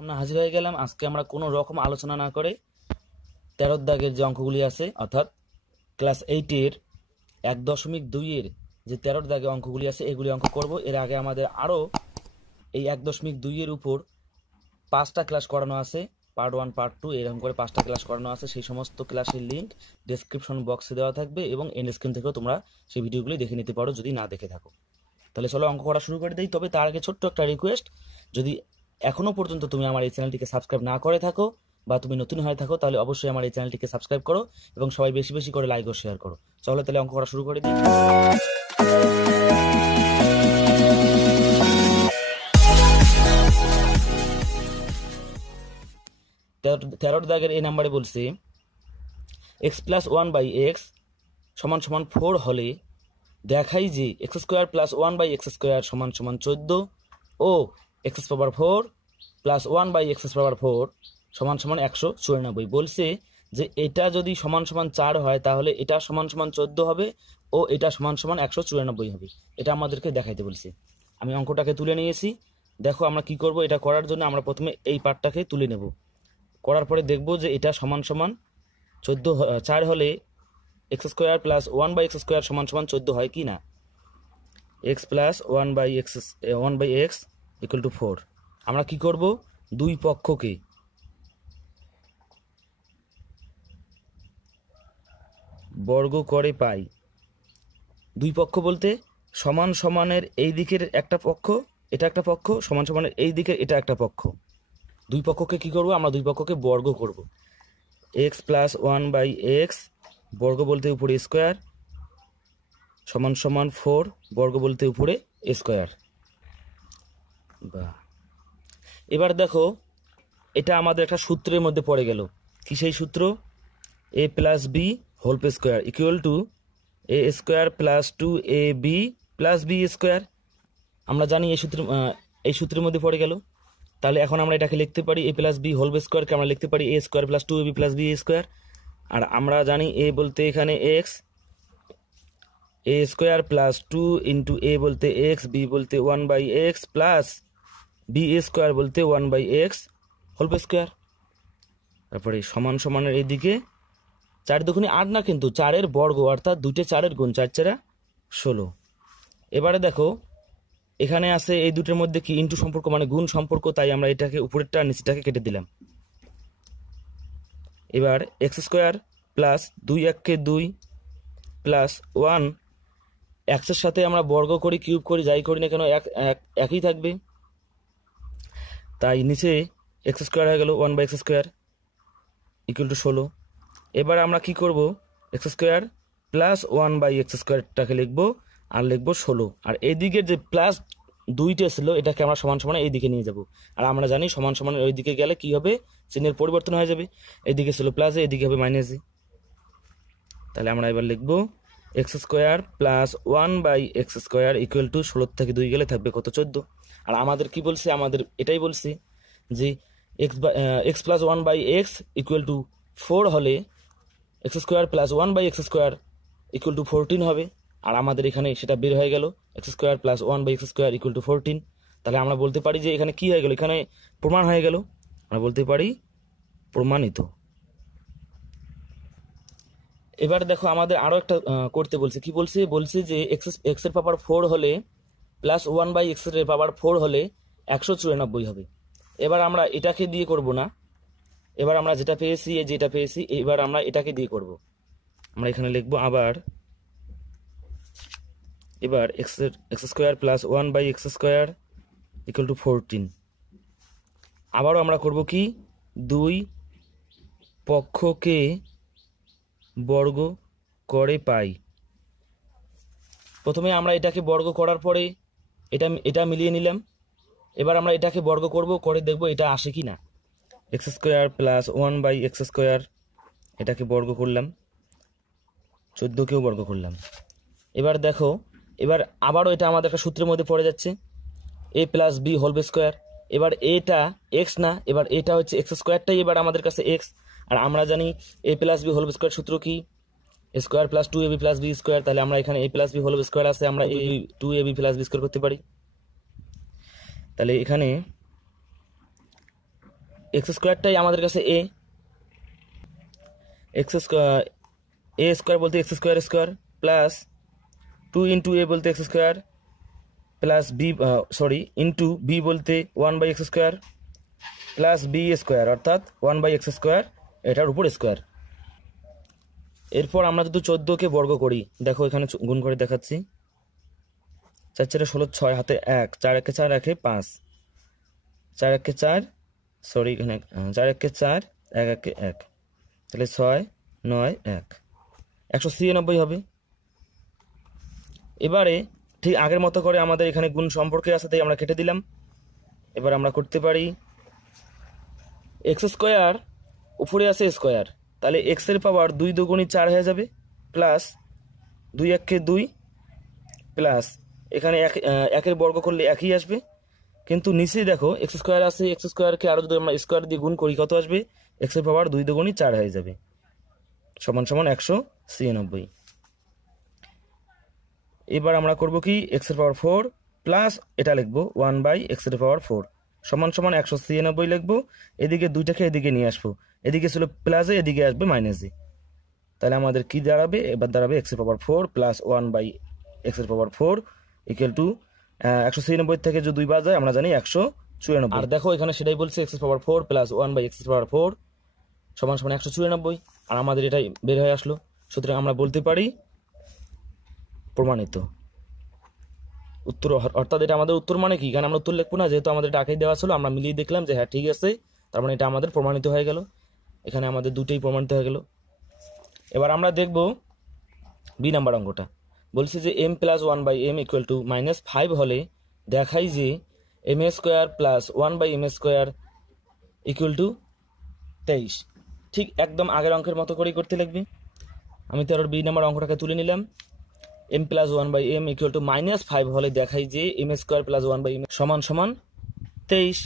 সামনে হাজির হয়ে গেলাম। আজকে আমরা কোনো রকম আলোচনা না করে 13 দাগের যে অঙ্কগুলি আছে অর্থাৎ ক্লাস 8-এর 1.2-এর যে 13 দাগে অঙ্কগুলি আছে এগুলি অঙ্ক করব। এর আগে আমাদের আরও এই 1.2-এর উপর 5টা ক্লাস করানো আছে, পার্ট 1 পার্ট 2 এরকম করে 5টা ক্লাস করানো আছে। সেই সমস্ত ক্লাসের লিঙ্ক ডেসক্রিপশন বক্সে দেওয়া থাকবে এবং এন্ড স্ক্রিন থেকেও তোমরা সেই ভিডিওগুলি দেখে নিতে পারো যদি না দেখে থাকো। তাহলে চলো অঙ্ক করা শুরু করে দিই। তবে তার আগে ছোট্ট একটা রিকোয়েস্ট, যদি এখনও পর্যন্ত তুমি আমার এই চ্যানেলটিকে সাবস্ক্রাইব না করে থাকো বা তুমি নতুন হয়ে থাকো তাহলে অবশ্যই আমার এই চ্যানেলটিকে সাবস্ক্রাইব করো এবং সবাই বেশি বেশি করে লাইক ও শেয়ার করো। চলো তাহলে অঙ্ক করা শুরু করে দিই। 13 দাগের এই নাম্বারে বলছে x+1/x = 4 হলে দেখাই যে x² + 1/x² = 14 ও x⁴ + 1/x⁴ = 194। বলছে যে এটা যদি সমান 4 হয় তাহলে এটা সমান 14 হবে ও এটা সমান 194 হবে। এটা আমাদেরকে দেখাইতে বলছে। আমি অঙ্কটাকে তুলে নিয়েছি। দেখো আমরা কি করব, এটা করার জন্য আমরা প্রথমে এই পার্টটাকে তুলে নেব। করার পরে দেখব যে এটা সমান 4 হলে x² + 1/x² = 14 হয় কি না। x + 1/x = 4। আমরা কি করব, দুই পক্ষকে বর্গ করে পাই। দুই পক্ষ বলতে সমান সমানের এই দিকের একটা পক্ষ, এটা একটা পক্ষ, সমান সমানের এই দিকের এটা একটা পক্ষ। দুই পক্ষকে কি করব, আমরা দুই পক্ষকে বর্গ করব। x + 1/x বর্গ বলতে উপরে স্কোয়ার = 4 বর্গ বলতে উপরে স্কোয়ার। এবার দেখো এটা আমাদের একটা সূত্রের মধ্যে পড়ে গেল। কি সেই সূত্র? a + b² = a² + 2ab + b²। আমরা জানি এই সূত্রের মধ্যে পড়ে গেল। তাহলে এখন আমরা এটাকে লিখতে পারি a + b² কে আমরা লিখতে পারি a² + 2ab + b²। আর আমরা জানি a বলতে এখানে x, a² + 2 * a বলতে x, b বলতে 1/x প্লাস b² বলতে 1/x²। তারপরে সমান সমানের এইদিকে 4 দুগুণে 8 না, কিন্তু 4-এর বর্গ অর্থাৎ 2টে 4-এর গুণ, 4 × 16। এবারে দেখো এখানে আছে এই দুটোর মধ্যে কি ইনটু সম্পর্ক মানে গুণ সম্পর্ক, তাই আমরা এটাকে উপরেরটা নিচেরটাকে কেটে দিলাম। এবার x² + 2 × 2 + 1 এর সাথে আমরা বর্গ করি কিউব করি যাই করি না কেন একই থাকবে, তাই নিচে x² হয়ে গেল 1/x² = 16। এবার আমরা কি করব, x² + 1/x² লিখব আর লিখব 16। আর এইদিকে যে +2টা ছিল এটাকে আমরা সমান সমান এই দিকে নিয়ে যাব। আর আমরা জানি সমান সমানের ওই দিকে গেলে কি হবে, চিহ্নের পরিবর্তন হয়ে যাবে। এইদিকে ছিল প্লাস, এইদিকে হবে মাইনাস। তাহলে আমরা এবার লিখব x² + 1/x² = 16 থেকে 2 গেলে থাকবে কত, 14। আর আমাদের কি বলছে, আমাদের এটাই বলছে যে x + 1/x = 4 হলে x² + 1/x² = 14 হবে। আর আমাদের এখানে সেটা বের হয়ে গেল x² + 1/x² = 14। তাহলে আমরা বলতে পারি যে এখানে কি হয়ে গেল, এখানে প্রমাণ হয়ে গেল। আমরা বলতে পারি প্রমাণিত। এবার দেখো আমাদের আরও একটা করতে বলছে। কি বলছে, বলছে যে x⁴ হলে +1/x⁴ হলে 194 হবে। এবার আমরা এটাকে দিয়ে করব না, এবার আমরা যেটা পেয়েছি এবার আমরা এটাকে দিয়ে করব। আমরা এখানে লিখব আবার এবার x² + 1/x² = 14। আবারও আমরা করব কি, দুই পক্ষকে বর্গ করে পাই। প্রথমে আমরা এটাকে বর্গ করার পরে এটা মিলিয়ে নিলাম। এবার আমরা এটাকে বর্গ করব, করে দেখব এটা আসে কি না। x² + 1/x² এটাকে বর্গ করলাম, 14কেও বর্গ করলাম। এবার দেখো এবার আবারও এটা আমাদের একটা সূত্রের মধ্যে পড়ে যাচ্ছে a + b²। এবার এটা x না, এবার এটা হচ্ছে x²টাই এবার আমাদের কাছে x। আর আমরা জানি a + b² সূত্র কি, a² + 2ab + b²। তাহলে আমরা এখানে a + b² আছে, আমরা 2ab + b² করতে পারি। তাহলে এখানে এক্স স্কোয়ারটাই আমাদের কাছে এ স্কোয়ার বলতে এক্স স্কোয়ার প্লাস 2 ইন্টু এ বলতে x square plus b into b বলতে 1/x square plus B square অর্থাৎ 1/x স্কোয়ার এটার উপর স্কোয়ার। এরপর আমরা যদি 14কে বর্গ করি, দেখো এখানে গুণ করে দেখাচ্ছি। 4 4 16 6 হাতে 1, 4 1 4 1 5, 4 1 4 এখানে 4 1 4 1 1 1, তাহলে 6 9 1 196 হবে। এবারে ঠিক আগের মতো করে আমাদের এখানে গুণ সম্পর্কে আছে, তাই আমরা কেটে দিলাম। এবার আমরা করতে পারি এক্স স্কোয়ার উপরে আছে স্কোয়ার, তাহলে এক্সের পাওয়ার 2 দুগুণী 4 হয়ে যাবে, প্লাস 2 1 2 প্লাস এখানে একের বর্গ করলে একই আসবে, কিন্তু নিচেই দেখো এক্স স্কোয়ার আছে, এক্স স্কোয়ারকে আরও যদি আমরা স্কোয়ার দিয়ে গুণ করি কত আসবে, এক্সের পাওয়ার 2 দুগুণী 4 হয়ে যাবে, সমান সমান 196। এবার আমরা করব কি, এক্সের পাওয়ার 4 প্লাস এটা লিখবো 1/x এর পাওয়ার 4 সমান সমান 196 লিখবো। এদিকে দুইটাকে এদিকে নিয়ে আসবো, এদিকে ছিল প্লাসে, এদিকে আসবে মাইনাসে, তাহলে আমাদের কি দাঁড়াবে, এবার দাঁড়াবে এক্স এর পাওয়ার 4 প্লাস 1/x এর পাওয়ার 4 ইকুয়াল টু 196 থেকে যদি 2 বাদ যায় আমরা জানি 194। আর দেখো এখানে সেটাই বলছে, এক্স এর পাওয়ার 4 প্লাস 1/x এর পাওয়ার 4 সমান সমান 194, আর আমাদের এটাই বের হয়ে আসলো। সুতরাং আমরা বলতে পারি প্রমাণিত উত্তর, অর্থাৎ এটা আমাদের উত্তর। মানে কি, এখানে আমরা উত্তর লিখবো না, যেহেতু আমাদের এটা আগেই দেওয়া ছিল, আমরা মিলিয়ে দেখলাম যে হ্যাঁ ঠিক আছে, তার মানে এটা আমাদের প্রমাণিত হয়ে গেল। এখানে আমাদের দুটোই প্রমাণিত হয়ে গেল। এবার আমরা দেখব বি নাম্বার অঙ্কটা। বলছে যে m plus 1/m equal to -5 হলে দেখাই যে m square plus 1/m square equal to 23। ঠিক একদম আগের অঙ্কের মতো করেই করতে লাগবে। আমি তো আর বি নাম্বার অঙ্কটাকে তুলে নিলাম। m plus 1/m equal to -5 হলে দেখাই যে m স্কোয়ার প্লাস 1/m সমান সমান 23।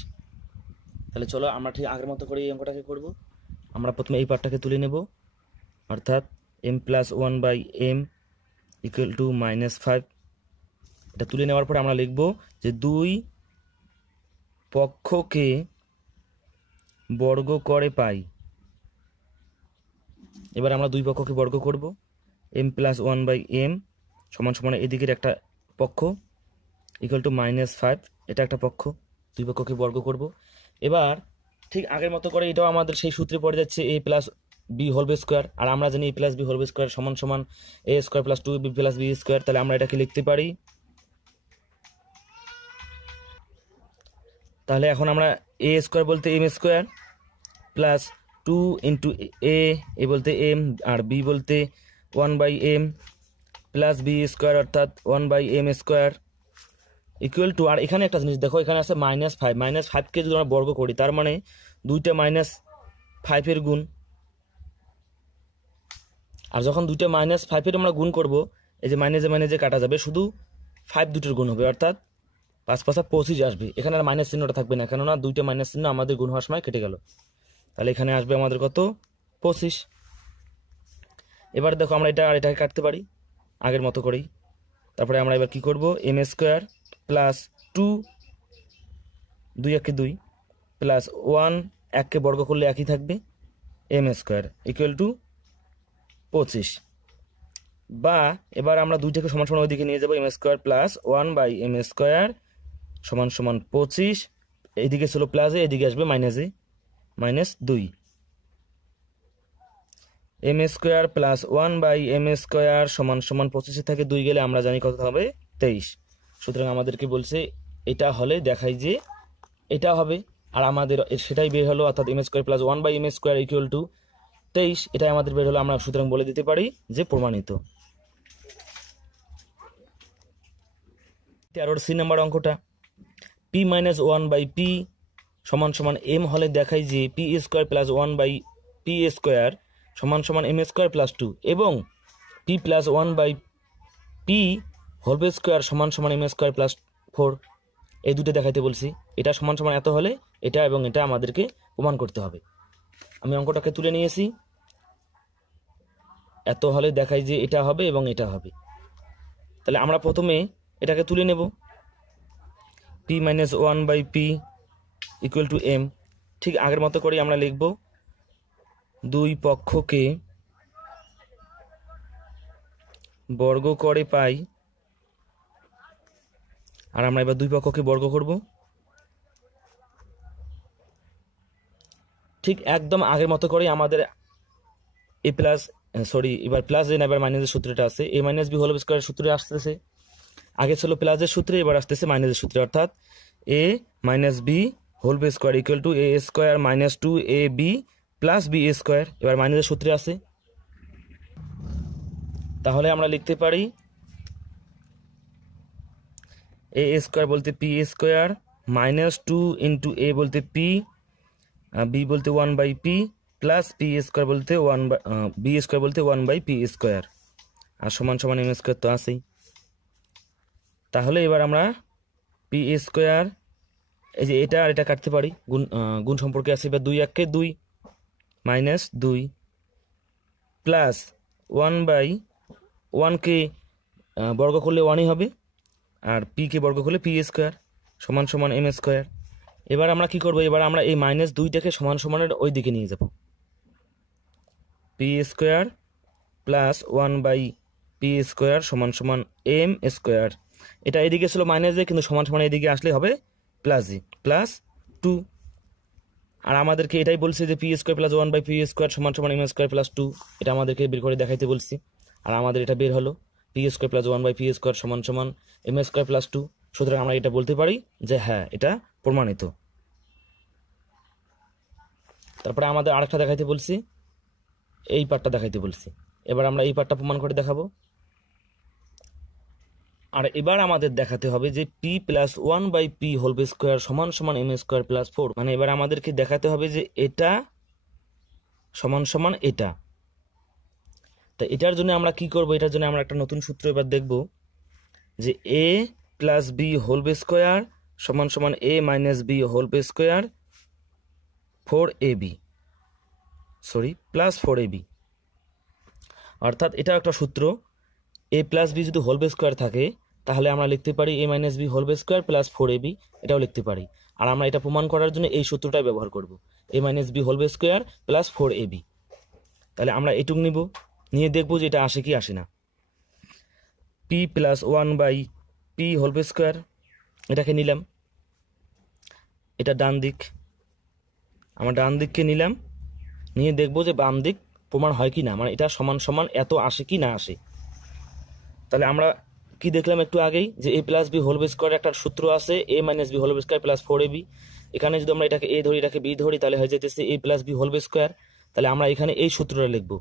তাহলে চলো আমরা ঠিক আগের মতো করে এই অঙ্কটাকে করব। আমরা প্রথমে এই পার্টটাকে তুলে নেব, অর্থাৎ m plus 1/m equal to -5। এটা তুলে নেওয়ার পরে আমরা লিখব যে দুই পক্ষকে বর্গ করে পাই। এবার আমরা দুই পক্ষকে বর্গ করব। m প্লাস 1/m সমান সমান এদিকের একটা পক্ষ ইকুয়াল টু -5, এটা একটা পক্ষ, দুই পক্ষকে বর্গ করব। এবার ঠিক আগের মতো করে এটাও আমাদের সেই সূত্রে পড়ে যাচ্ছে a plus B whole square, আর আমরা জানি a plus B whole square সমান সমান a square plus 2b plus B square. তাহলে আমরা এটাকে লিখতে পারি, তাহলে এখন আমরা a স্কোয়ার বলতে m square plus 2 into a বলতে m আর b বলতে 1/m প্লাস বি স্কোয়ার অর্থাৎ 1/m স্কোয়ার ইকুয়াল টু, আর এখানে একটা জিনিস দেখো, এখানে আছে -5, -5কে যদি আমরা বর্গ করি তার মানে দুইটা -5 এর গুণ, আর যখন দুইটা -5 এর আমরা গুণ করব, এই যে মাইনাসে কাটা যাবে, শুধু 5 দুটোর গুণ হবে, অর্থাৎ 5 5 25 আসবে। এখানে আর মাইনাস চিহ্নটা থাকবে না, কেননা দুইটা মাইনাস চিহ্ন আমাদের গুণ হওয়ার সময় কেটে গেল। তাহলে এখানে আসবে আমাদের কত, 25। এবার দেখো আমরা এটা আর এটাকে কাটতে পারি আগের মতো করেই। তারপরে আমরা এবার কি করব, m স্কোয়ার প্লাস 2 2 1 2 প্লাস 1 1কে বর্গ করলে একই থাকবে m স্কোয়ার ইকুয়াল টু 25। বা এবার আমরা দুইটাকে সমান সমান ওইদিকে নিয়ে যাব, m square plus 1/m square সমান সমান 25। এইদিকে ছিল প্লাসে, এদিকে আসবে মাইনাসে, -2 m square plus 1/m square সমান সমান 25 থেকে 2 গেলে আমরা জানি কত হবে, 23। সুতরাং আমাদেরকে বলছে এটা হলে দেখাই যে এটা হবে, আর আমাদের সেটাই বের হলো, অর্থাৎ m square plus 1/m square equal to 23, এটাই আমাদের বের হলো। আমরা সুতরাং বলে দিতে পারি যে প্রমাণিত। 13 সি নাম্বার অঙ্কটা, p মাইনাস 1/p সমান সমান m হলে দেখাই যে p square plus 1/p square সমান সমান m স্কোয়ার প্লাস 2 এবং p plus 1/p whole square সমান সমান m স্কোয়ার প্লাস 4, এই দুটো দেখাইতে বলছি। এটা সমান সমান এত হলে এটা এবং এটা আমাদেরকে প্রমাণ করতে হবে। আমি অঙ্কটাকে তুলে নিয়েছি, এত হলে দেখাই যে এটা হবে এবং এটা হবে। তাহলে আমরা প্রথমে এটাকে তুলে নেব, p minus 1/p equal to m। ঠিক আগের মতো করে আমরা লিখব দুই পক্ষকে বর্গ করে পাই, আর আমরা এবার দুই পক্ষকে বর্গ করব। ঠিক একদম আগের মতো করে আমাদের এ প্লাস এবার প্লাস এ না এবার মাইনাসের সূত্রটা আছে, এ মাইনাস বি হোল স্কয়ারের সূত্রে আসতেছে। আগে ছিল প্লাসের সূত্রে, এবার আসতেছে মাইনাসের সূত্রে, অর্থাৎ A minus B whole square equal to A square minus 2ab plus B square. এবার মাইনাসের সূত্রে আছে, তাহলে আমরা লিখতে পারি এ স্কয়ার বলতে পি স্কয়ার মাইনাস 2 ইন্টু এ বলতে পি, বি বলতে 1/p প্লাস পি স্কয়ার বলতে বি স্কয়ার বলতে 1/p স্কয়ার, আর সমান সমান এম স্কয়ার তো আছেই। তাহলে এবার আমরা পি স্কয়ার, এই যে এটা আর এটা কাটতে পারি, গুণ সম্পর্কে আছে। এবার 2 1 কে 2 মাইনাস 2 প্লাস 1/1 কে বর্গ করলে 1ই হবে, আর পি কে বর্গ করলে পি স্কয়ার সমান সমান এম স্কয়ার। এবার আমরা কি করব, এবার আমরা এই মাইনাস 2টাকে সমান সমানের ওই দিকে নিয়ে যাব, পি স্কয়ার প্লাস 1/পি স্কয়ার সমান সমান এম স্কয়ার। এটা এদিকে ছিল মাইনাস দিয়ে, কিন্তু সমান সমান এদিকে আসলে হবে প্লাস জি প্লাস 2। আর আমাদেরকে এটাই বলছে যে পি স্কয়ার প্লাস 1/পি স্কয়ার সমান সমান এম স্কয়ার প্লাস 2, এটা আমাদেরকে বের করে দেখাইতে বলছি, আর আমাদের এটা বের হলো পি স্কয়ার প্লাস 1/পি স্কয়ার সমান সমান এম স্কয়ার প্লাস 2। সুতরাং আমরা এটা বলতে পারি যে হ্যাঁ এটা প্রমাণিত। তারপরে আমাদের আরেকটা দেখাইতে বলছি, এই পার্টটা দেখাইতে বলছি। এবার আমরা এই পার্টটা প্রমাণ করে দেখাবো। আর এবার আমাদের দেখাতে হবে যে পি প্লাস 1/পি হোল স্কয়ার সমান সমান এম স্কয়ার প্লাস 4, মানে এবার আমাদেরকে দেখাতে হবে যে এটা সমান সমান এটা। তা এটার জন্য আমরা কি করব, এটার জন্য আমরা একটা নতুন সূত্র এবার দেখব, যে A plus B whole square সমান সমান A minus B whole square 4ab plus 4ab। অর্থাৎ এটা একটা সূত্র, এ প্লাস বি যদি হোল স্কয়ার থাকে তাহলে আমরা লিখতে পারি A minus B whole square plus 4ab, এটাও লিখতে পারি। আর আমরা এটা প্রমাণ করার জন্য এই সূত্রটাই ব্যবহার করব, A minus B whole square plus 4ab। তাহলে আমরা এটুক নিব, নিয়ে দেখব যে এটা আসে কি আসে না। পি প্লাস 1/পি হোল স্কয়ার, এটাকে নিলাম, এটা ডান দিক, আমরা ডান দিককে নিলাম, নিয়ে দেখব যে বাম দিক প্রমাণ হয় কি না, মানে এটা সমান সমান এত আসে কি না আসে। তাহলে আমরা কি দেখলাম একটু আগেই, যে A plus B whole square একটা সূত্র আছে, A minus B whole square plus 4ab। এখানে যদি আমরা এটাকে এ ধরি এটাকে বি ধরি তাহলে হয়ে যেতেছে এ প্লাস বি হোল স্কয়ার। তাহলে আমরা এখানে এই সূত্রটা লিখব,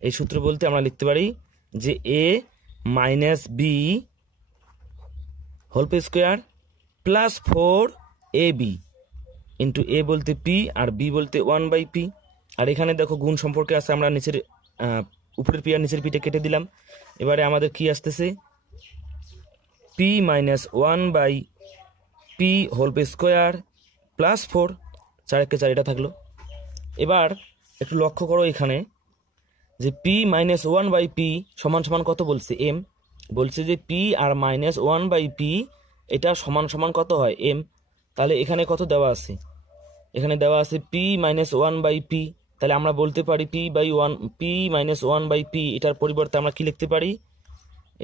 এই সূত্র বলতে আমরা লিখতে পারি যে A minus B whole square plus 4ab into এ বলতে পি আর বি বলতে 1/পি। আর এখানে দেখো গুণ সম্পর্কে আছে, আমরা নিচের উপরের পি আর নিচের পিটা কেটে দিলাম। এবারে আমাদের কি আসতেছে, পি মাইনাস 1/পি হোল স্কয়ার প্লাস 4, 4 × 4 এটা থাকলো। এবার একটু লক্ষ্য করো এখানে যে পি মাইনাস 1/পি সমান সমান কত বলছে, এম বলছে যে পি আর মাইনাস 1/পি এটা সমান সমান কত হয়, এম। তাহলে এখানে কত দেওয়া আছে, এখানে দেওয়া আছে পি মাইনাস 1/পি। তাহলে আমরা বলতে পারি পি মাইনাস 1/পি, এটার পরিবর্তে আমরা কি লিখতে পারি,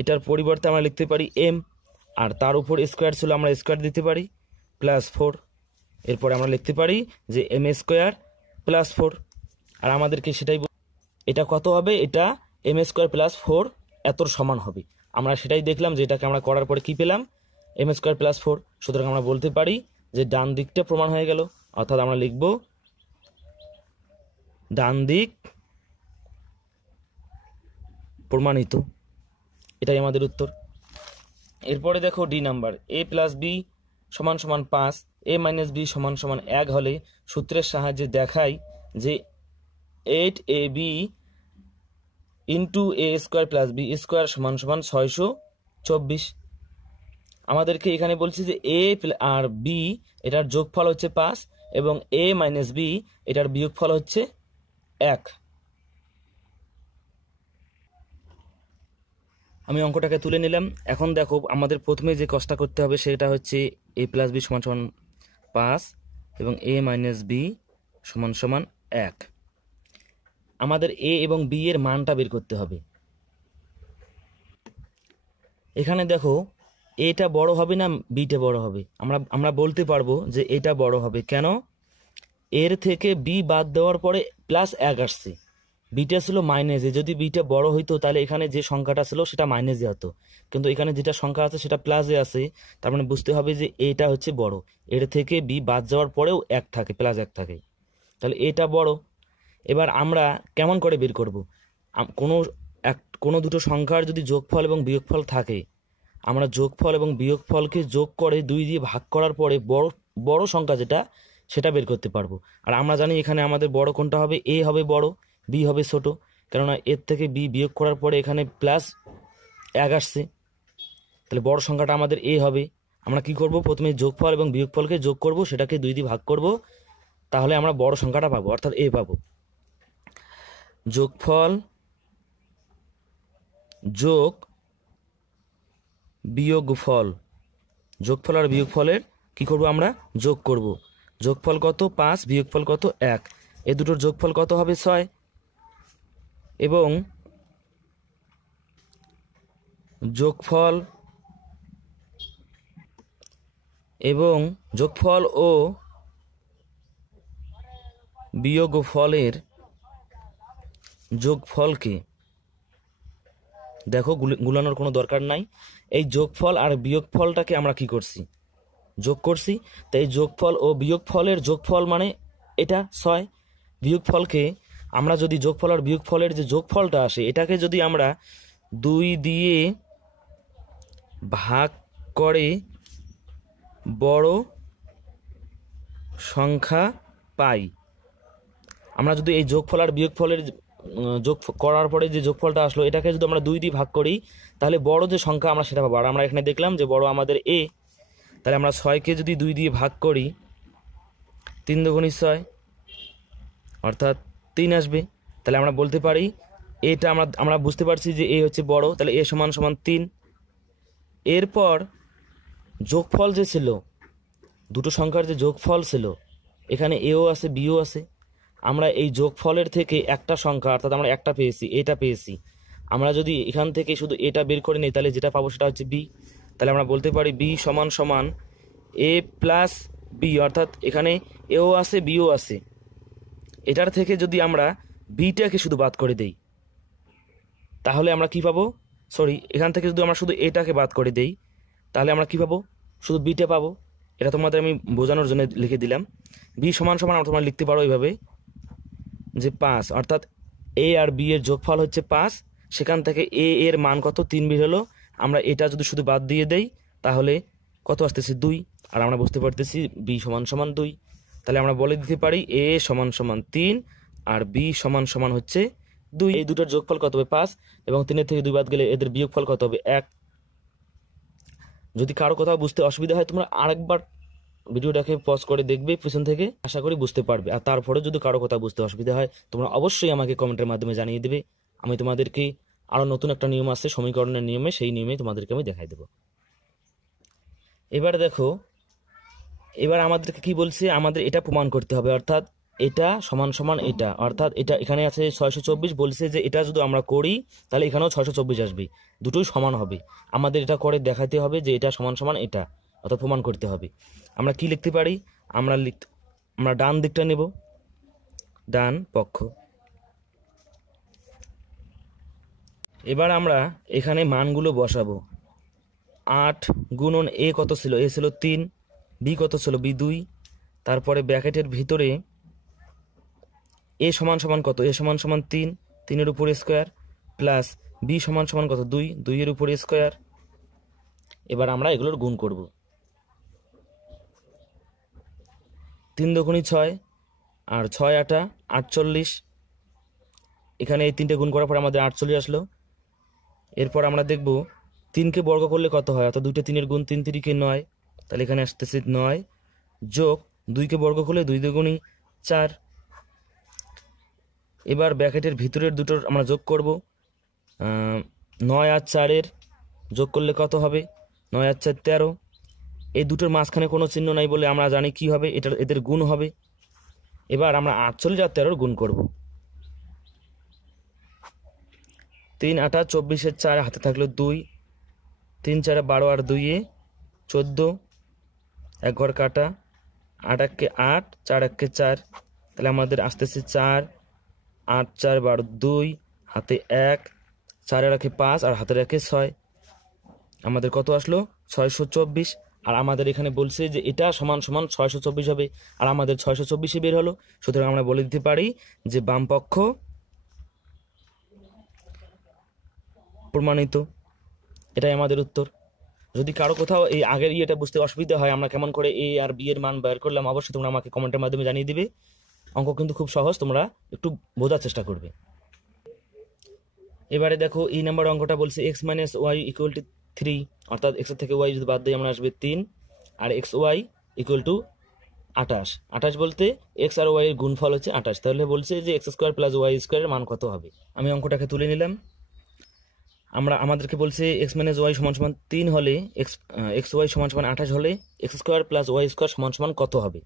এটার পরিবর্তে আমরা লিখতে পারি এম, আর তার উপর স্কোয়ার ছিল আমরা স্কোয়ার দিতে পারি প্লাস 4। এরপরে আমরা লিখতে পারি যে এম স্কোয়ার প্লাস 4, আর আমাদেরকে সেটাই এটা কত হবে, এটা এম স্কোয়ার প্লাস 4 এতর সমান হবে। আমরা সেটাই দেখলাম, যে এটাকে আমরা করার পরে কি পেলাম, এম স্কোয়ার প্লাস 4। সুতরাং আমরা বলতে পারি যে ডান দিকটা প্রমাণ হয়ে গেল, অর্থাৎ আমরা লিখব ডান দিক প্রমাণিত, এটাই আমাদের উত্তর। এরপরে দেখো ডি নাম্বার, এ প্লাস বি সমান সমান 5, এ মাইনাস বি সমান সমান 1 হলে সূত্রের সাহায্যে দেখাই যে 8ab into A square plus B square সমান সমান 624। আমাদেরকে এখানে বলছি যে এ আর বি এটার যোগফল হচ্ছে 5 এবং এ মাইনাস বি এটার বিয়োগফল হচ্ছে 1। আমি অঙ্কটাকে তুলে নিলাম। এখন দেখো আমাদের প্রথমে যে কাজটা করতে হবে সেটা হচ্ছে এ প্লাস বি সমান সমান 5 এবং এ মাইনাস বি সমান সমান 1। আমাদের এ এবং বি এর মানটা বের করতে হবে। এখানে দেখো এটা বড় হবে না বিটা বড় হবে? আমরা বলতে পারবো যে এটা বড় হবে। কেন? এর থেকে বি বাদ দেওয়ার পরে +1 আসছে, বিটা ছিল -এ। যদি বিটা বড় হইতো তাহলে এখানে যে সংখ্যাটা ছিল সেটা -এ হতো, কিন্তু এখানে যেটা সংখ্যা আছে সেটা +এ আছে। তার মানে বুঝতে হবে যে এটা হচ্ছে বড়। এর থেকে বি বাদ যাওয়ার পরেও 1 থাকে, +1 থাকে, তাহলে এটা বড়। এবার আমরা কেমন করে বের করব? কোনো দুটো সংখ্যার যদি যোগফল এবং বিয়োগফল থাকে, আমরা যোগফল এবং বিয়োগফলকে যোগ করে 2 দিয়ে ভাগ করার পরে বড় সংখ্যা যেটা সেটা বের করতে পারবো। আর আমরা জানি এখানে আমাদের বড় কোনটা হবে? এ হবে বড়, বি হবে ছোট, কেননা এর থেকে বি বিয়োগ করার পরে এখানে +1 আসছে, তাহলে বড় সংখ্যাটা আমাদের এ হবে। আমরা কি করব? প্রথমে যোগফল এবং বিয়োগফলকে যোগ করব, সেটাকে 2 দিয়ে ভাগ করব, তাহলে আমরা বড় সংখ্যাটা পাবো, অর্থাৎ এ পাবো। যোগফল যোগ বিয়োগফল, যোগফল আর বিয়োগফলের কি করব? আমরা যোগ করব। যোগফল কত? 5, বিয়োগফল কত? 1। এ দুটোর যোগফল কত হবে? 6। এবং যোগফল ও বিয়োগফলের যোগফলকে দেখো, গুলানোর কোনো দরকার নাই। এই যোগফল আর বিয়োগফলটাকে আমরা কি করছি? যোগ করছি। তাই যোগফল ও বিয়োগফলের যোগফল মানে এটা 6। বিয়োগফলকে আমরা যদি যোগফল আর বিয়োগফলের যে যোগফলটা আসে এটাকে যদি আমরা 2 দিয়ে ভাগ করে বড় সংখ্যা পাই, আমরা যদি এই যোগফল আর বিয়োগফলের যোগ করার পরে যে যোগফলটা আসলো এটাকে যদি আমরা 2 দিয়ে ভাগ করি, তাহলে বড় যে সংখ্যা আমরা সেটা পাবো। আর আমরা এখানে দেখলাম যে বড় আমাদের এ, তাহলে আমরা 6কে যদি 2 দিয়ে ভাগ করি, 3 দুগুণী 6, অর্থাৎ 3 আসবে। তাহলে আমরা বলতে পারি এটা আমরা বুঝতে পারছি যে এ হচ্ছে বড়, তাহলে এ সমান সমান 3। এরপর যোগফল যে ছিল, দুটো সংখ্যার যে যোগফল ছিল, এখানে এও আছে বিও আছে। আমরা এই যোগফলের থেকে একটা সংখ্যা, অর্থাৎ আমরা একটা পেয়েছি, এটা পেয়েছি। আমরা যদি এখান থেকে শুধু এটা বের করে নিই তাহলে যেটা পাবো সেটা হচ্ছে বি। তাহলে আমরা বলতে পারি বি সমান সমান এ প্লাস বি, অর্থাৎ এখানে এও আছে বিও আছে। এটার থেকে যদি আমরা বিটাকে শুধু বাদ করে দেই তাহলে আমরা কি পাবো? এখান থেকে যদি আমরা শুধু এটাকে বাদ করে দেই তাহলে আমরা কি পাবো? শুধু বিটা পাবো। এটা তোমাদের আমি বোঝানোর জন্য লিখে দিলাম। বি সমান সমান তোমরা লিখতে পারো এইভাবে যে 5, অর্থাৎ এ আর বি এর যোগফল হচ্ছে 5। সেখান থেকে এ এর মান কত? 3 বের হলো। আমরা এটা যদি শুধু বাদ দিয়ে দেই তাহলে কত আসতেছে? 2। আর আমরা বুঝতে পারতেছি বি সমান সমান 2। তাহলে আমরা বলে দিতে পারি এ সমান সমান 3 আর বি সমান সমান হচ্ছে 2। এই দুটোর যোগফল কত হবে? 5, এবং 3 থেকে 2 বাদ গেলে এদের বিয়োগফল কত হবে? 1। যদি কারো কোথাও বুঝতে অসুবিধা হয় তোমরা আরেকবার ভিডিওটাকে পজ করে দেখবে পিছন থেকে, আশা করি বুঝতে পারবে। আর তারপরে যদি কারো কথা বুঝতে অসুবিধা হয় তোমরা অবশ্যই আমাকে কমেন্টের মাধ্যমে জানিয়ে দেবে। আমি তোমাদেরকে আরও নতুন একটা নিয়ম আছে সমীকরণের নিয়মে, সেই নিয়মে তোমাদেরকে আমি দেখাই দেবো। এবার দেখো, এবার আমাদেরকে কি বলছে? আমাদের এটা প্রমাণ করতে হবে, অর্থাৎ এটা সমান সমান এটা, অর্থাৎ এটা এখানে আছে 624, বলছে যে এটা যদি আমরা করি তাহলে এখানেও 624 আসবে, দুটোই সমান হবে। আমাদের এটা করে দেখাতে হবে যে এটা সমান সমান এটা, অর্থাৎ প্রমাণ করতে হবে। আমরা কি লিখতে পারি? আমরা ডান দিকটা নেব, ডান পক্ষ। এবার আমরা এখানে মানগুলো বসাবো। 8 গুণন এ কত ছিল? এ ছিল 3। বি কত ছিল? বি 2। তারপরে ব্র্যাকেটের ভিতরে এ সমান সমান কত? এ সমান সমান 3, 3-এর উপর স্কোয়ার, প্লাস বি সমান সমান কত? 2, 2-এর উপর স্কোয়ার। এবার আমরা এগুলোর গুণ করব। 3 দুগুণী 6 আর 6 আটা 48। এখানে এই 3টে গুণ করার পর আমাদের 48 আসলো। এরপর আমরা দেখব 3কে বর্গ করলে কত হয়, অর্থাৎ 2টে 3-এর গুণ, 3 3-কে 9, তাহলে এখানে আসতেছে 9, যোগ 2কে বর্গ করলে 2 দুগুণী 4। এবার ব্র্যাকেটের ভিতরের দুটোর আমরা যোগ করব। 9 আর 4-এর যোগ করলে কত হবে? 9 আর 4 13। এই দুটোর মাঝখানে কোনো চিহ্ন নাই বলে আমরা জানি কি হবে, এদের গুণ হবে। এবার আমরা 48 আর 13 গুণ করব। 3 8 24 4 হাতে থাকলো 2, 3 4 12 আর 2 14, এক ঘর কাটা, 8 1 8, 4 1 4, তাহলে আমাদের আসতেছে 4, 8 4 12 2, হাতে 1, 4 রাখে 5 আর হাতে রাখে 6, আমাদের কত আসলো 624। আর আমাদের এখানে বলছে যে এটা সমান সমান 624 হবে, আর আমাদের 624 বের হলো। সুতরাং আমরা বলে দিতে পারি যে বাম পক্ষ প্রমাণিত। এটাই আমাদের উত্তর। যদি কারো কোথাও এই আগের ইয়েটা বুঝতে অসুবিধা হয়, আমরা কেমন করে এ আর বি এর মান বের করলাম, অবশ্যই তোমরা আমাকে কমেন্টের মাধ্যমে জানিয়ে দিবে। অঙ্ক কিন্তু খুব সহজ, তোমরা একটু বোঝার চেষ্টা করবে। এবারে দেখো এই নাম্বার অঙ্কটা বলছে x minus y equal to 3, অর্থাৎ এক্সের থেকে ওয়াই যদি বাদ দিই আমরা আসবে 3, আর এক্স ওয়াই ইকুয়াল টু 28। 28 বলতে এক্স আর ওয়াই এর গুণফল হচ্ছে 28, তাহলে বলছে যে এক্স স্কোয়ার প্লাস ওয়াই স্কোয়ারের মান কত হবে। আমি অঙ্কটাকে তুলে নিলাম। আমাদেরকে বলছে এক্স মাইনাস ওয়াই সমান সমান 3 হলে এক্স ওয়াই সমান সমান 28 হলে x square plus y square সমান সমান কত হবে।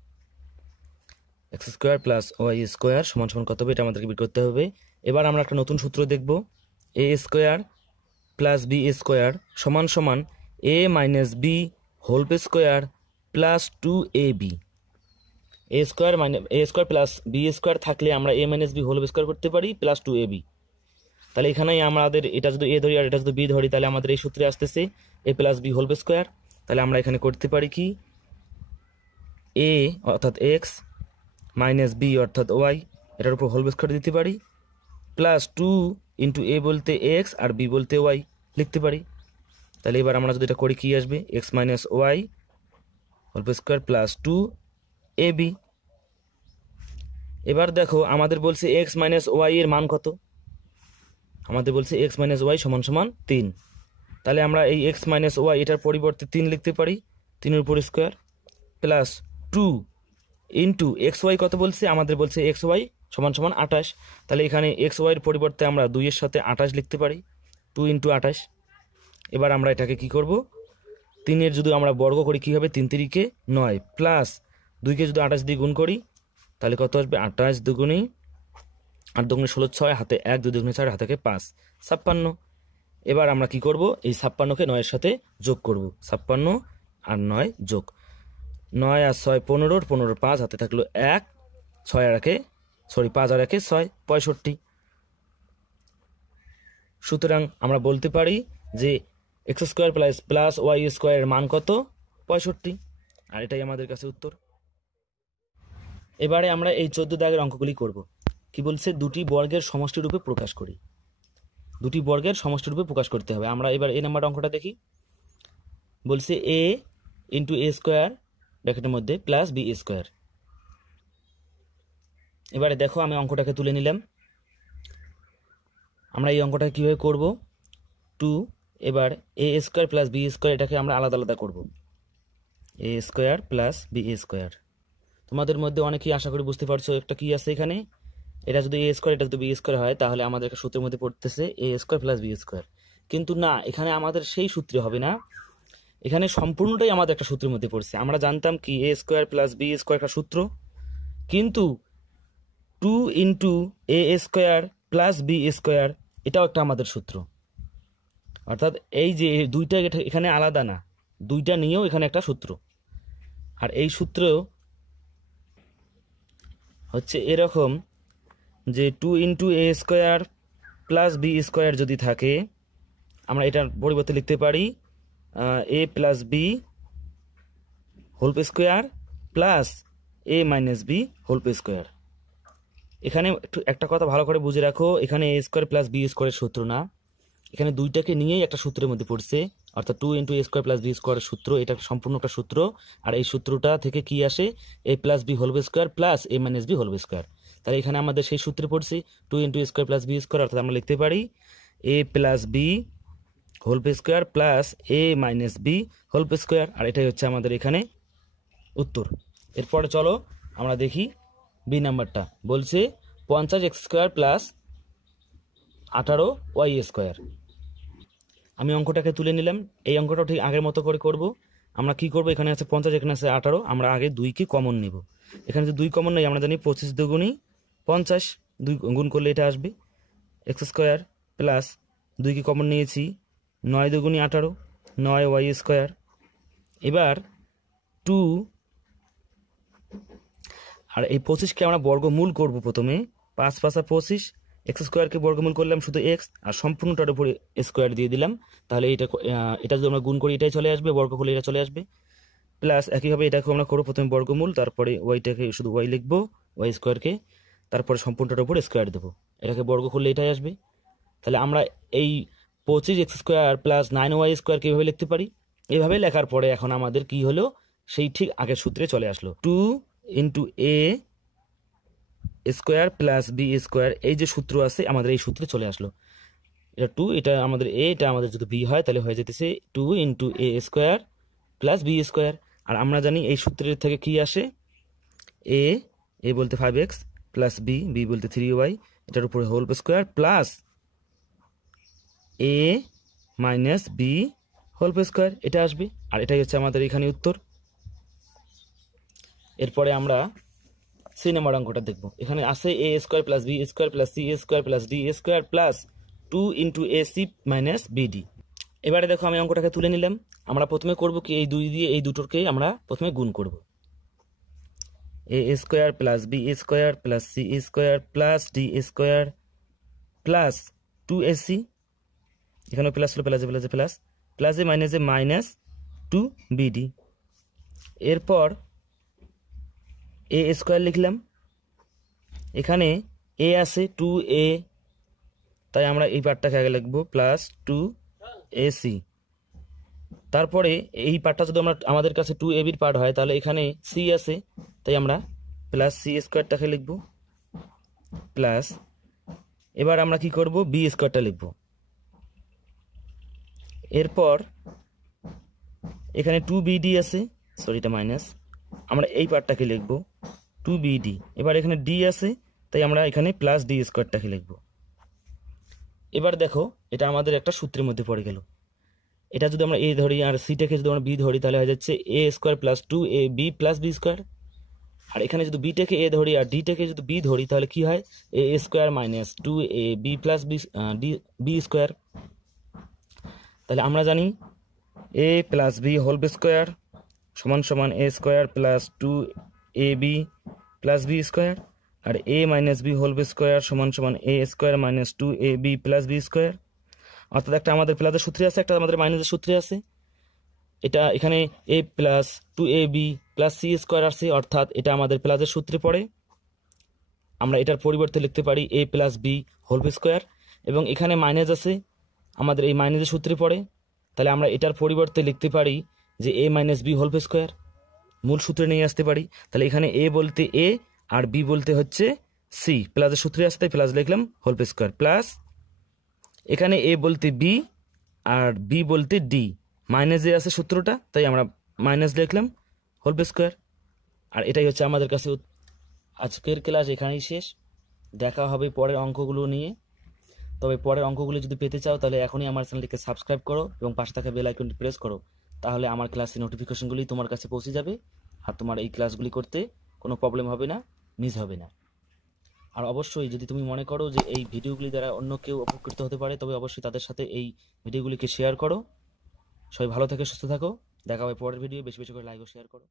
X square plus y square সমান সমান কত হবে, এটা আমাদেরকে বের করতে হবে। এবার আমরা একটা নতুন সূত্র দেখব, A square plus B square সমান সমান A minus B whole square plus 2ab। A square plus B square থাকলে আমরা A minus B whole square করতে পারি প্লাস 2ab। তাহলে এখানেই আমাদের এটা যদি এ ধরি আর এটা যদি বি ধরি, তাহলে আমাদের এই সূত্রে আসতেছে এ প্লাস বি হোল স্কোয়ার। তাহলে আমরা এখানে করতে পারি কি, এ অর্থাৎ এক্স মাইনাস বি অর্থাৎ ওয়াই, এটার উপর হোল স্কোয়ার দিতে পারি, প্লাস 2 ইন্টু এ বলতে এক্স আর বি বলতে ওয়াই লিখতে পারি। তাহলে এবার আমরা যদি এটা করি কি আসবে, x minus y whole square plus 2ab। এবার দেখো আমাদের বলছে এক্স মাইনাস ওয়াই এর মান কত, আমাদের বলছে এক্স মাইনাস ওয়াই সমান সমান 3। তাহলে আমরা এই এক্স মাইনাস ওয়াই এটার পরিবর্তে 3 লিখতে পারি, 3 এর উপর square plus 2 into x y কত বলছে, আমাদের বলছে এক্স ওয়াই সমান সমান 28। তাহলে এখানে এক্স ওয়াইয়ের পরিবর্তে আমরা 2 এর সাথে 28 লিখতে পারি, 2 ইন্টু 28। এবার আমরা এটাকে কি করব, 3 এর যদি আমরা বর্গ করি কি হবে, 3 3 9 প্লাস 2কে যদি 28 দিয়ে গুণ করি তাহলে কত আসবে, 28 দুগুণে 8 দুগুণে 16, 6 হাতে 1, 2 দুগুণে 4 হাতে 5, 56। এবার আমরা কি করব, এই 56কে 9 এর সাথে যোগ করব, 56 আর 9 যোগ, 9 আর 6 15, 15 5 হাতে থাকলো 1, 6 আর 1 5 আর 1 6, 65। সুতরাং আমরা বলতে পারি যে এক্স স্কোয়ার প্লাস ওয়াই স্কোয়ারের মান কত, 65। আর এটাই আমাদের কাছে উত্তর। এবারে আমরা এই 14 দাগের অঙ্কগুলি করব। কি বলছে, দুটি বর্গের সমষ্টি রূপে প্রকাশ করি। দুটি বর্গের সমষ্টি রূপে প্রকাশ করতে হবে। আমরা এবার এই নাম্বার অঙ্কটা দেখি। বলছে এ ইন্টু এ স্কোয়ার ব্র্যাকেটের মধ্যে প্লাস বি স্কোয়ার। এবারে দেখো আমি অঙ্কটাকে তুলে নিলাম। আমরা এই অঙ্কটা কীভাবে করব, 2 এবার এ স্কোয়ার প্লাস বি স্কোয়ার এটাকে আমরা আলাদা আলাদা করব, A square plus B square. তোমাদের মধ্যে অনেকেই আশা করি বুঝতে পারছো একটা কি আছে এখানে, এটা যদি এ স্কোয়ার এটা যদি বি স্কোয়ার হয় তাহলে আমাদের একটা সূত্রের মধ্যে পড়তেছে এ স্কোয়ার প্লাস বি স্কোয়ার। কিন্তু না, এখানে আমাদের সেই সূত্রে হবে না, এখানে সম্পূর্ণটাই আমাদের একটা সূত্রের মধ্যে পড়ছে। আমরা জানতাম কি এ স্কোয়ার প্লাস বি স্কোয়ার একটা সূত্র, কিন্তু 2 into A square plus B square এটাও একটা আমাদের সূত্র। অর্থাৎ এই যে দুইটা এখানে আলাদা না, দুইটা নিয়েও এখানে একটা সূত্র। আর এই সূত্র হচ্ছে এরকম যে 2 into A square plus B square যদি থাকে, আমরা এটার পরিবর্তে লিখতে পারি A plus B whole square plus A minus B whole square. এখানে একটা কথা ভালো করে বুঝে রাখো, এখানে এ স্কোয়ার প্লাস বি স্কোয়ারের সূত্র না, এখানে দুইটাকে নিয়েই একটা সূত্রের মধ্যে পড়ছে। অর্থাৎ 2 into A square plus B স্কোয়ারের সূত্র, এটা সম্পূর্ণ একটা সূত্র। আর এই সূত্রটা থেকে কি আসে, A plus B whole square plus A minus B whole square. তাহলে এখানে আমাদের সেই সূত্রে পড়ছি 2 into A square plus B square, অর্থাৎ আমরা লিখতে পারি A plus B whole square plus A minus B whole square. আর এটাই হচ্ছে আমাদের এখানে উত্তর। এরপরে চলো আমরা দেখি বি নাম্বারটা। বলছে 50 x square plus 18 y square. আমি অঙ্কটাকে তুলে নিলাম। এই অঙ্কটাও ঠিক আগের মতো করে করব। আমরা কি করব, এখানে আছে 50, এখানে আছে 18, আমরা আগে 2কে কমন নেব। এখানে যে 2 কমন নেই, আমরা জানি 25 দুগুণী 50, 2 গুণ করলে এটা আসবে এক্স স্কোয়ার প্লাস 2কে কমন নিয়েছি 9 দুগুণী 18, 9 ওয়াই স্কোয়ার। এবার 2 আর এই 25কে আমরা বর্গমূল করব প্রথমে, 5 5 আর 25, এক্স স্কোয়ারকে বর্গমূল করলাম শুধু এক্স, আর সম্পূর্ণটার উপরে স্কোয়ার দিয়ে দিলাম। তাহলে এটা যদি আমরা গুণ করি এটাই চলে আসবে, বর্গ করলে এটা চলে আসবে। প্লাস একইভাবে এটাকে আমরা করবো প্রথমে বর্গমূল, তারপরে ওয়াইটাকে শুধু ওয়াই লিখবো, ওয়াই স্কোয়ারকে, তারপরে সম্পূর্ণটার উপর স্কোয়ার দেবো, এটাকে বর্গ করলে এটাই আসবে। তাহলে আমরা এই 25 এক্স স্কোয়ার প্লাস 9 ওয়াই স্কোয়ারকে এইভাবে লিখতে পারি। এইভাবে লেখার পরে এখন আমাদের কি হলো, সেই ঠিক আগের সূত্রে চলে আসলো, 2 into A square plus B square, এই যে সূত্র আছে আমাদের এই সূত্রে চলে আসলো। এটা 2, এটা আমাদের এ, এটা আমাদের যদি বি হয় তাহলে হয়ে যেতেছে 2 into A square plus B square. আর আমরা জানি এই সূত্রের থেকে কি আসে, এ বলতে 5x প্লাস বি বলতে 3y, এটার উপরে whole square plus A minus B whole square, এটা আসবে। আর এটাই হচ্ছে আমাদের এখানে উত্তর। এরপরে আমরা সি নাম্বার অঙ্কটা দেখব। এখানে আছে A square plus B square plus C square plus D square plus 2 into A C minus BD. এবারে দেখো আমি অঙ্কটাকে তুলে নিলাম। আমরা প্রথমে করব কি, এই 2 দিয়ে এই দুটোকে আমরা প্রথমে গুণ করব। A square plus B square plus C square plus D square plus 2ac, এখানে প্লাস হলো প্লাসে প্লাসে প্লাস, প্লাসে মাইনাসে মাইনাস 2bd। এরপর এ স্কোয়ার লিখলাম, এখানে এ আছে 2a, তাই আমরা এই পার্টটাকে আগে লিখবো প্লাস 2ac। তারপরে এই পার্টটা যদি আমাদের কাছে 2ab পার্ট হয় তাহলে এখানে সি আছে, তাই আমরা প্লাস সি স্কোয়ারটাকে লিখব প্লাস, এবার আমরা কি করব, বি স্কোয়ারটা লিখব। এরপর এখানে 2bd আছে, সরি এটা মাইনাস, আমরা এই পার্টটাকে লিখব 2bd। এবার এখানে ডি আছে, তাই আমরা এখানে প্লাস ডি স্কোয়ারটাকে লিখব। এবার দেখো এটা আমাদের একটা সূত্রের মধ্যে পড়ে গেল। এটা যদি আমরা এ ধরি আর সিটাকে যদি আমরা বি ধরি তাহলে হয়ে যাচ্ছে A square plus 2ab plus B square. আর এখানে যদি বিটাকে এ ধরি আর ডিটাকে যদি বি ধরি তাহলে কি হয়, A square minus 2ab plus B square. তাহলে আমরা জানি A plus B whole square সমান সমান A square plus 2ab plus B square, আর A minus B whole square সমান সমান A square minus 2ab plus B square. অর্থাৎ একটা আমাদের প্লাসের সূত্রে আছে, একটা আমাদের মাইনাসের সূত্রে আছে। এটা এখানে A plus 2ab plus C square আসছে, অর্থাৎ এটা আমাদের প্লাসের সূত্রে পড়ে। আমরা এটার পরিবর্তে লিখতে পারি A plus B whole square, এবং এখানে মাইনাস আছে, আমাদের এই মাইনাসের সূত্রে পড়ে। তাহলে আমরা এটার পরিবর্তে লিখতে পারি যে A minus B whole square, মূল সূত্রে নিয়ে আসতে পারি। তাহলে এখানে এ বলতে এ আর বি বলতে হচ্ছে সি, প্লাসের সূত্রে আসতে তাই প্লাস লিখলাম হোল স্কোয়ার, প্লাস এখানে এ বলতে বি আর বি বলতে ডি, মাইনাসে আছে সূত্রটা তাই আমরা মাইনাস লিখলাম হোল স্কোয়ার। আর এটাই হচ্ছে আমাদের কাছে। আজকের ক্লাস এখানেই শেষ, দেখা হবে পরের অঙ্কগুলো নিয়ে। তবে পরের অঙ্কগুলো যদি পেতে চাও তাহলে এখনই আমার চ্যানেলটিকে সাবস্ক্রাইব করো এবং পাশে থাকা বেল আইকনটি প্রেস করো, তাহলে আমার ক্লাসের নোটিফিকেশনগুলি তোমার কাছে পৌঁছে যাবে আর তোমার এই ক্লাসগুলি করতে কোনো প্রবলেম হবে না, মিস হবে না। আর অবশ্যই যদি তুমি মনে করো যে এই ভিডিওগুলি দ্বারা অন্য কেউ উপকৃত হতে পারে তবে অবশ্যই তাদের সাথে এই ভিডিওগুলিকে শেয়ার করো। সবাই ভালো থেকে সুস্থ থাকো, দেখা হবে পরের ভিডিও, বেশি বেশি করে লাইক ও শেয়ার করো।